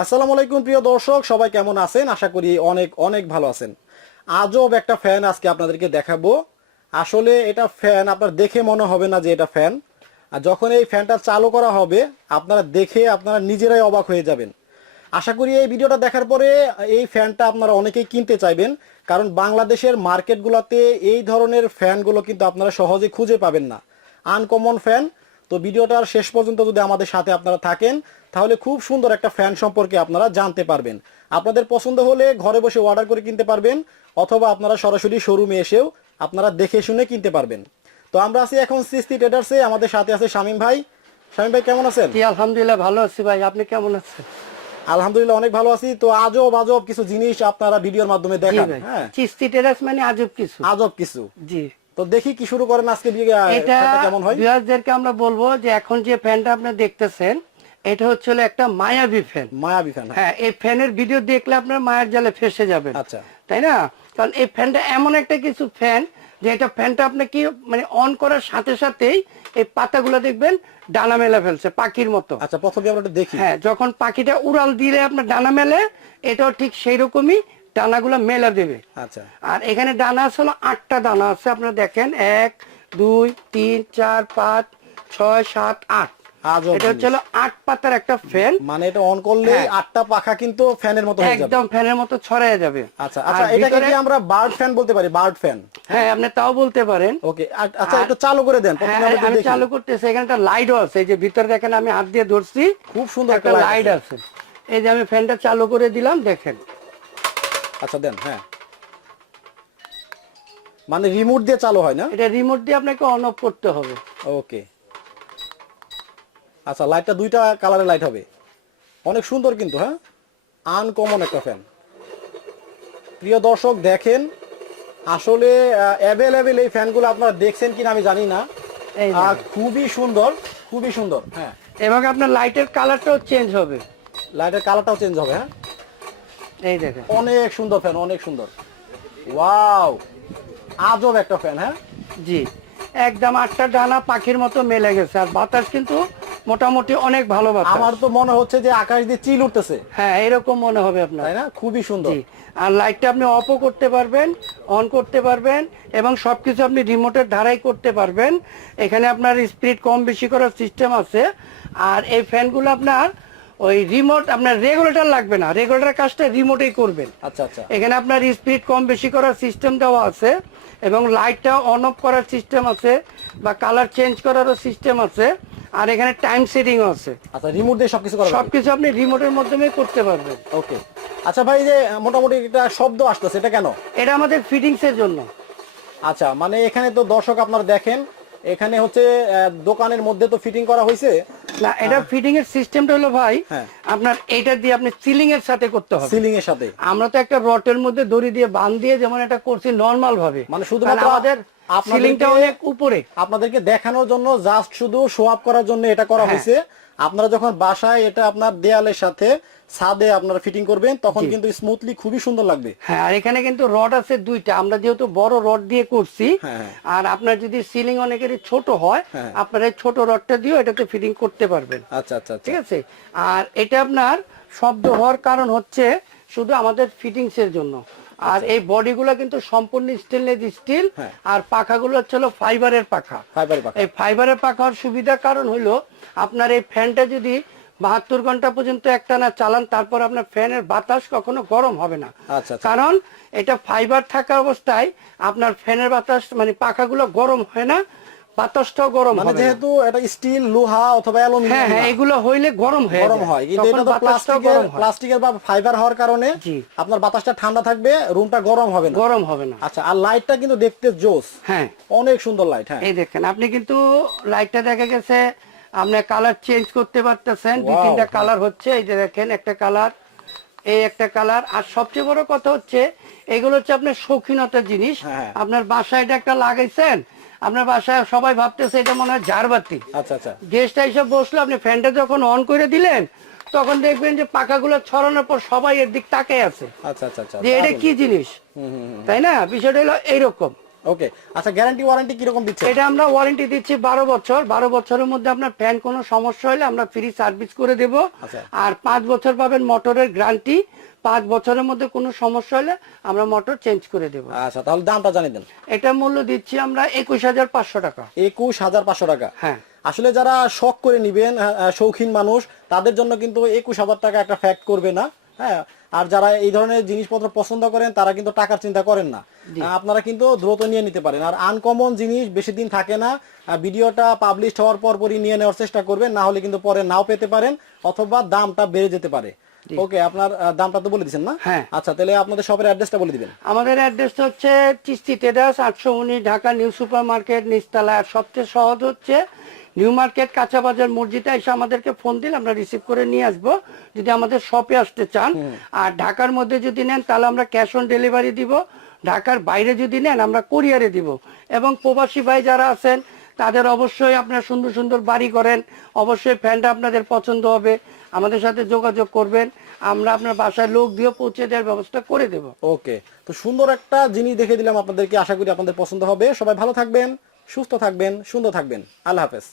আসসালামু আলাইকুম প্রিয় দর্শক, সবাই কেমন আছেন? আশা করি অনেক অনেক ভালো আছেন। আজব একটা ফ্যান আজকে আপনাদেরকে দেখাবো। আসলে এটা ফ্যান আপনার দেখে মনে হবে না যে এটা ফ্যান, আর যখন এই ফ্যানটা চালু করা হবে আপনারা দেখে আপনারা নিজেরাই অবাক হয়ে যাবেন। আশা করি এই ভিডিওটা দেখার পরে এই ফ্যানটা আপনারা অনেকেই কিনতে চাইবেন, কারণ বাংলাদেশের মার্কেটগুলোতে এই ধরনের ফ্যানগুলো কিন্তু আপনারা সহজে খুঁজে পাবেন না, আনকমন ফ্যান। তো ভিডিওটার শেষ পর্যন্ত যদি আমাদের সাথে আপনারা থাকেন তাহলে খুব সুন্দর একটা ফ্যান সম্পর্কে আপনারা জানতে পারবেন। আপনাদের পছন্দ হলে ঘরে বসে অর্ডার করে কিনতে পারবেন, অথবা আপনারা সরাসরি শোরুমে এসেও আপনারা দেখে শুনে কিনতে পারবেন। তো আমরা আছি এখন সিস্তি ট্রেডার্সে, আমাদের সাথে আছে শামীম ভাই। শামীম ভাই কেমন আছেন? জি আলহামদুলিল্লাহ ভালো আছি ভাই, আপনি কেমন আছেন? আলহামদুলিল্লাহ অনেক ভালো আছি। তো আজব আজব কিছু জিনিস আপনারা ভিডিওর মাধ্যমে দেখান। হ্যাঁ, চিস্তি টেরাস মানে আজব কিছু। আজব কিছু। জি, তো দেখি কি শুরু করেন আজকে, এটা কেমন হয়। ভিউয়ারদেরকে আমরা বলবো যে এখন যে ফ্যানটা আপনি দেখতেছেন এটা হচ্ছে একটা মায়াবী ফ্যান। মায়াবী ফ্যান? হ্যাঁ, এই ফ্যানের ভিডিও দেখলে আপনার মায়ের জালে ফেসে যাবেন। আচ্ছা, তাই না? কারণ এই ফ্যানটা এমন একটা কিছু ফ্যান যে এটা ফ্যানটা আপনি কি মানে অন করার সাথে সাথেই এই পাতাগুলো দেখবেন ডানা মেলা ফেলছে পাখির মতো। আচ্ছা, প্রথমে আমরা একটু দেখি। হ্যাঁ, যখন পাখিটা উড়াল দিলে আপনার ডানা মেলে, এটাও ঠিক সেই রকমই ডানাগুলো মেলা দেবে। আচ্ছা, আর এখানে ডানা আছে হলো 8টা দানা আছে, আপনারা দেখেন 1 2 3 4 5 6 7 8। এটা হচ্ছে 8 পাতার একটা ফ্যান। মানে এটা অন করলে 8টা পাখা কিন্তু ফ্যানের মতো হয়ে যাবে, একদম ফ্যানের মতো ছড়ায় যাবে। আচ্ছা আচ্ছা, এটাকে কি আমরা বার্ড ফ্যান বলতে পারি? Bird fan? হ্যাঁ, আপনি তাও বলতে পারেন। ওকে, আচ্ছা একটু চালু করে দেন। প্রথমে আমরা আমি দেখি। চালু করতেছি। এখানে একটা লাইটও আছে, এই যে ভিতরে দেখেন আমি হাত দিয়ে ধরছি, খুব সুন্দর একটা লাইট আছে। এই যে আমি ফ্যানটা চালু করে দিলাম, দেখেন। আচ্ছা দেন। হ্যাঁ, মানে রিমোট দিয়ে চালু হয় না? এটা রিমোট দিয়ে আপনাকে অন অফ করতে হবে। ওকে, আচ্ছা, লাইটটা দুইটা কালারের লাইট হবে, অনেক সুন্দর কিন্তু। হ্যাঁ, আনকমন একটা ফ্যান। প্রিয় দর্শক দেখেন, আসলে অ্যাভেলেবেল এই ফ্যানগুলো আপনারা দেখছেন কিনা আমি জানি না, খুবই সুন্দর, খুবই সুন্দর। হ্যাঁ, এবং আপনার লাইটের কালারটাও চেঞ্জ হবে। লাইটের কালারটাও চেঞ্জ হবে। হ্যাঁ, এই দেখেন, অনেক সুন্দর ফ্যান, অনেক সুন্দর। ওয়াও, আজব একটা ফ্যান। হ্যাঁ জি, একদম 8টা ডানা পাখির মতো মেলে গেছে। আর বাতাস কিন্তু মোটামুটি অনেক ভালো বাতাস। আমার তো মনে হচ্ছে যে আকাশ দিয়ে চিল উঠতেছে। হ্যাঁ, এরকম মনে হবে আপনার, তাই না? খুবই সুন্দর। জি। আর লাইটটা আপনি অফও করতে পারবেন, অন করতে পারবেন, এবং সবকিছু আপনি রিমোটের ধারাই করতে পারবেন। এখানে আপনার স্পিড কম বেশি করার সিস্টেম আছে। আর এই ফ্যানগুলো আপনার ওই রিমোট, আপনার রেগুলেটর লাগবে না, রেগুলেটর কাজটা রিমোটেই করবেন। আচ্ছা আচ্ছা, এখানে আপনার স্পিড কম বেশি করার সিস্টেম দেওয়া আছে, এবং লাইটটা অন অফ করার সিস্টেম আছে, বা কালার চেঞ্জ করারও সিস্টেম আছে। আর এখানে টাইম সেটিংও আছে। আচ্ছা, রিমোট দিয়ে সবকিছু করা যাবে? সবকিছু আপনি রিমোটের মাধ্যমে করতে পারবেন। ওকে, আচ্ছা ভাই, যে মোটামুটি একটা শব্দ আসতেছে, এটা কেন? এটা আমাদের ফিটিংস এর জন্য। আচ্ছা, মানে এখানে তো দর্শক আপনারা দেখেন, এখানে হচ্ছে দোকানের মধ্যে তো ফিটিং করা হয়েছে না, এটা ফিটিং এর সিস্টেমটা হলো ভাই, আপনার এটা দিয়ে আপনি সিলিং এর সাথে করতে হবে। সিলিং এর সাথে? আমরা তো একটা রটের মধ্যে দড়ি দিয়ে বাঁধ দিয়ে যেমন এটা করছি নরমাল ভাবে, মানে শুধুমাত্র আমাদের সিলিংটা অনেক উপরে। আপনাদেরকে দেখানোর জন্য, জাস্ট শুধু শো আপ করার জন্য এটা করা হয়েছে। আপনারা যখন বাসায় এটা আপনার দেয়ালের সাথে ছাদে আপনারা ফিটিং করবেন, তখন কিন্তু স্মুথলি খুবই সুন্দর লাগবে। হ্যাঁ, আর এখানে কিন্তু রড আছে 2টা, আমরা যেহেতু বড় রড দিয়ে করছি। আর আপনার যদি সিলিং অনেকেরই ছোট হয়, আপনারা এই ছোট রডটা দিয়ে এটাতে ফিটিং করতে পারবেন। আচ্ছা আচ্ছা, ঠিক আছে। আর এটা আপনার শব্দ হওয়ার কারণ হচ্ছে শুধু আমাদের ফিটিংস এর জন্য। আর এই বডিগুলো কিন্তু সম্পূর্ণ স্টেনলেস স্টিল, আর পাখাগুলো হচ্ছে ফাইবারের পাখা। এই ফাইবারের পাখার সুবিধা কারণ হলো আপনার এই ফ্যানটা যদি 72 ঘন্টা পর্যন্ত একটানা চালান, তারপর আপনার ফ্যানের বাতাস কখনো গরম হবে না। কারণ এটা ফাইবার থাকা অবস্থায় আপনার ফ্যানের বাতাস মানে পাখাগুলো গরম হয় না, বাতাসটাও গরম হবে, যেহেতু এটা স্টিল, লোহা অথবা অ্যালুমিনিয়াম। হ্যাঁ, এগুলো হইলে গরম হয়, কিন্তু এটা তো প্লাস্টিকের বা ফাইবার হওয়ার কারণে আপনার বাতাসটা ঠান্ডা থাকবে, রুমটা গরম হবে না। আচ্ছা, আর লাইটটা কিন্তু দেখতে জোস। হ্যাঁ, অনেক সুন্দর লাইট। হ্যাঁ, এই দেখেন, আপনি কিন্তু লাইটটা দেখা গেছে আপনি কালার চেঞ্জ করতে পারতেছেন। 2-3টা কালার হচ্ছে, এই যে দেখেন, একটা কালার, এই একটা কালার। আর সবচেয়ে বড় কথা হচ্ছে এগুলো হচ্ছে আপনার শৌখিনতার জিনিস। আপনার বাসায় এটা একটা লাগাইছেন, আপনার বাসায় সবাই ভাবতেছে এটা মনে হয় ঝাড়বাতি। আচ্ছা আচ্ছা, গেস্ট হিসেবে বসলো, আপনি ফ্যানটা যখন অন করে দিলেন তখন দেখবেন যে পাখাগুলো ছড়ানোর পর সবাই এর দিক তাকিয়ে আছে। আচ্ছা আচ্ছা, যে এটা কি জিনিস, তাই না? বিষয়টা হলো এইরকম। ওকে, আচ্ছা গ্যারান্টি ওয়ারেন্টি কিরকম দিচ্ছে? এটা আমরা ওয়ারেন্টি দিচ্ছি 12 বছর। 12 বছরের মধ্যে আপনার ফ্যান কোনো সমস্যা হলে আমরা ফ্রি সার্ভিস করে দেব। আর 5 বছর পাবেন মোটরের গ্যারান্টি। 5 বছরের মধ্যে কোনো সমস্যা হলে আমরা মোটর চেঞ্জ করে দেব। আচ্ছা, তাহলে দামটা জানিয়ে দেন। এটা মূল্য দিচ্ছি আমরা 21,500 টাকা। 21,500 টাকা। হ্যাঁ, আসলে যারা শখ করে নিবেন, শৌখিন মানুষ, তাদের জন্য কিন্তু 21,000 টাকা একটা ফ্যাক্ট করবে না। হ্যাঁ, আর যারা এই ধরনের জিনিসপত্র পছন্দ করেন তারা কিন্তু টাকার চিন্তা করেন না। আপনারা কিন্তু দ্রুত নিয়ে নিতে পারেন। আর আনকমন জিনিস বেশি দিন থাকে না। ভিডিওটা পাবলিশ হওয়ার পরই নিয়ে নেওয়ার চেষ্টা করবেন, না হলে কিন্তু পরে নাও পেতে পারেন, অথবা দামটা বেড়ে যেতে পারে। ওকে, আপনার দামটা তো বলে দিচ্ছেন না? হ্যাঁ। আচ্ছা, তাহলে আপনাদের শপের অ্যাড্রেসটা বলে দিবেন। আমাদের অ্যাড্রেস হচ্ছে Chishti traders, 819 Dhaka new super market নিচতলা। আর সবচেয়ে সহজ হচ্ছে নিউ মার্কেট কাঁচা বাজার মসজিদে এসে আমাদেরকে ফোন দিলে আমরা রিসিভ করে নিয়ে আসবো, যদি আমাদের শপে আসতে চান। আর ঢাকার মধ্যে যদি নেন তাহলে আমরা ক্যাশ অন ডেলিভারি দিব। ঢাকার বাইরে যদি নেন আমরা কুরিয়ারে দিব। এবং প্রবাসী ভাই যারা আছেন তাদের অবশ্যই আপনারা সুন্দর সুন্দর বাড়ি করেন, অবশ্যই ফ্যানটা আপনাদের পছন্দ হবে, আমাদের সাথে যোগাযোগ করবেন, আমরা আপনার বাসায় লোক দিয়ে পৌঁছে দেওয়ার ব্যবস্থা করে দেব। ওকে, তো সুন্দর একটা জিনিস দেখে দিলাম আপনাদেরকে, আশা করি আপনাদের পছন্দ হবে। সবাই ভালো থাকবেন, সুস্থ থাকবেন, সুন্দর থাকবেন। আল্লাহ হাফেজ।